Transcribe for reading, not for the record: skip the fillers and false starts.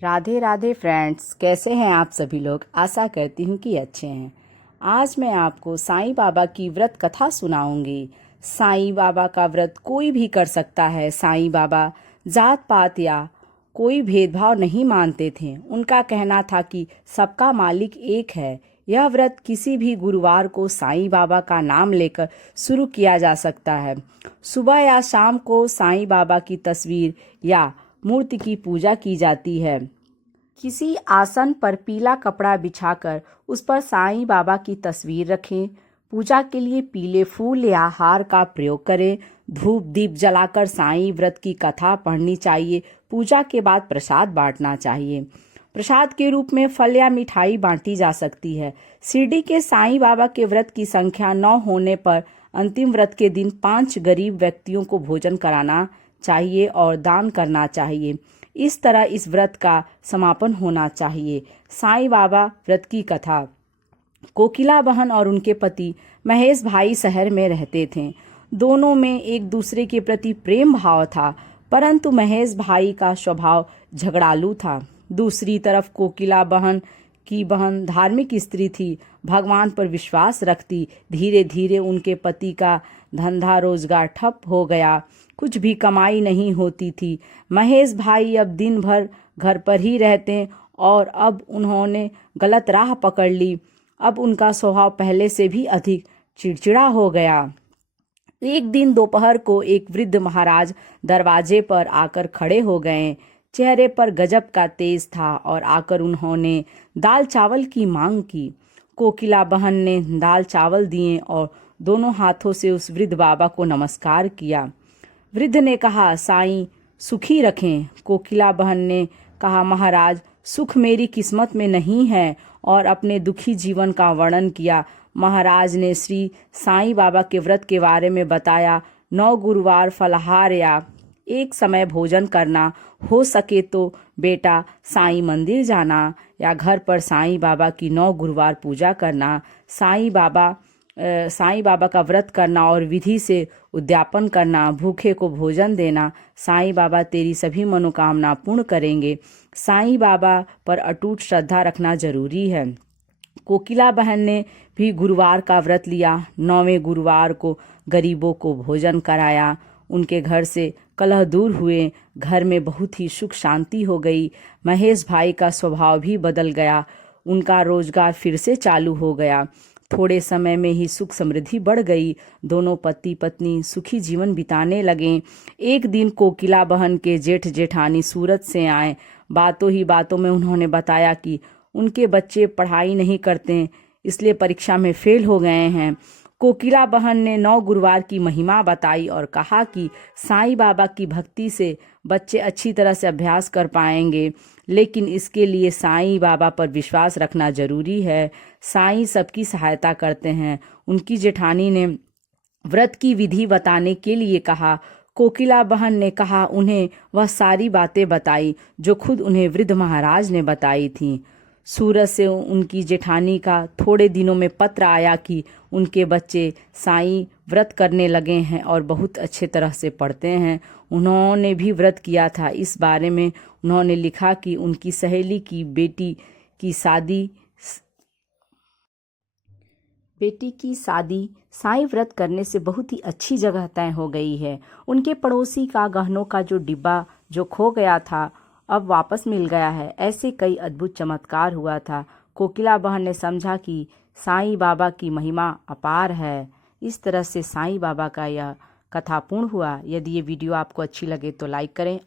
Radhe Radhe friends, कैसे हैं आप सभी लोग। आशा करती हूँ कि अच्छे हैं। आज मैं आपको साईं बाबा की व्रत कथा सुनाऊंगी। साईं बाबा का व्रत कोई भी कर सकता है। साईं बाबा जात पात या कोई भेदभाव नहीं मानते थे। उनका कहना था कि सबका मालिक एक है। यह व्रत किसी भी गुरुवार को साईं बाबा का नाम लेकर शुरू किया जा सकता है। सुबह या शाम को साईं बाबा की तस्वीर या मूर्ति की पूजा की जाती है। किसी आसन पर पीला कपड़ा बिछाकर उस पर साईं बाबा की तस्वीर रखें। पूजा के लिए पीले फूल या हार का प्रयोग करें। धूप दीप जलाकर साईं व्रत की कथा पढ़नी चाहिए। पूजा के बाद प्रसाद बांटना चाहिए। प्रसाद के रूप में फल या मिठाई बांटी जा सकती है। शिरडी के साईं बाबा के व्रत की संख्या 9 होने पर अंतिम व्रत के दिन 5 गरीब व्यक्तियों को भोजन कराना चाहिए और दान करना चाहिए। इस तरह इस व्रत का समापन होना चाहिए। साईं बाबा व्रत की कथा। कोकिला बहन और उनके पति महेश भाई शहर में रहते थे। दोनों में एक दूसरे के प्रति प्रेम भाव था, परंतु महेश भाई का स्वभाव झगड़ालू था। दूसरी तरफ कोकिला बहन की बहन धार्मिक स्त्री थी, भगवान पर विश्वास रखती। धीरे धीरे उनके पति का धंधा रोजगार ठप हो गया। कुछ भी कमाई नहीं होती थी। महेश भाई अब दिन भर घर पर ही रहते और अब उन्होंने गलत राह पकड़ ली। अब उनका स्वभाव पहले से भी अधिक चिड़चिड़ा हो गया। एक दिन दोपहर को एक वृद्ध महाराज दरवाजे पर आकर खड़े हो गए। चेहरे पर गजब का तेज था और आकर उन्होंने दाल चावल की मांग की। कोकिला बहन ने दाल चावल दिए और दोनों हाथों से उस वृद्ध बाबा को नमस्कार किया। वृद्ध ने कहा, साईं सुखी रखें। कोकिला बहन ने कहा, महाराज सुख मेरी किस्मत में नहीं है, और अपने दुखी जीवन का वर्णन किया। महाराज ने श्री साईं बाबा के व्रत के बारे में बताया। 9 गुरुवार फलाहार या एक समय भोजन करना, हो सके तो बेटा साईं मंदिर जाना या घर पर साईं बाबा की 9 गुरुवार पूजा करना, साईं बाबा का व्रत करना और विधि से उद्यापन करना, भूखे को भोजन देना। साईं बाबा तेरी सभी मनोकामना पूर्ण करेंगे। साईं बाबा पर अटूट श्रद्धा रखना जरूरी है। कोकिला बहन ने भी गुरुवार का व्रत लिया। 9वें गुरुवार को गरीबों को भोजन कराया। उनके घर से कलह दूर हुए। घर में बहुत ही सुख शांति हो गई। महेश भाई का स्वभाव भी बदल गया। उनका रोजगार फिर से चालू हो गया। थोड़े समय में ही सुख समृद्धि बढ़ गई। दोनों पति पत्नी सुखी जीवन बिताने लगे। एक दिन कोकिला बहन के जेठ जेठानी सूरत से आए। बातों ही बातों में उन्होंने बताया कि उनके बच्चे पढ़ाई नहीं करते, इसलिए परीक्षा में फेल हो गए हैं। कोकिला बहन ने 9 गुरुवार की महिमा बताई और कहा कि साईं बाबा की भक्ति से बच्चे अच्छी तरह से अभ्यास कर पाएंगे, लेकिन इसके लिए साईं बाबा पर विश्वास रखना जरूरी है। साईं सबकी सहायता करते हैं। उनकी जेठानी ने व्रत की विधि बताने के लिए कहा। कोकिला बहन ने कहा उन्हें वह सारी बातें बताई जो खुद उन्हें वृद्ध महाराज ने बताई थीं। सूरत से उनकी जेठानी का थोड़े दिनों में पत्र आया कि उनके बच्चे साईं व्रत करने लगे हैं और बहुत अच्छे तरह से पढ़ते हैं। उन्होंने भी व्रत किया था। इस बारे में उन्होंने लिखा कि उनकी सहेली की बेटी की शादी साईं व्रत करने से बहुत ही अच्छी जगह तय हो गई है। उनके पड़ोसी का गहनों का जो डिब्बा जो खो गया था अब वापस मिल गया है। ऐसे कई अद्भुत चमत्कार हुआ था। कोकिला बहन ने समझा कि साईं बाबा की महिमा अपार है। इस तरह से साईं बाबा का यह कथा पूर्ण हुआ। यदि ये वीडियो आपको अच्छी लगे तो लाइक करें।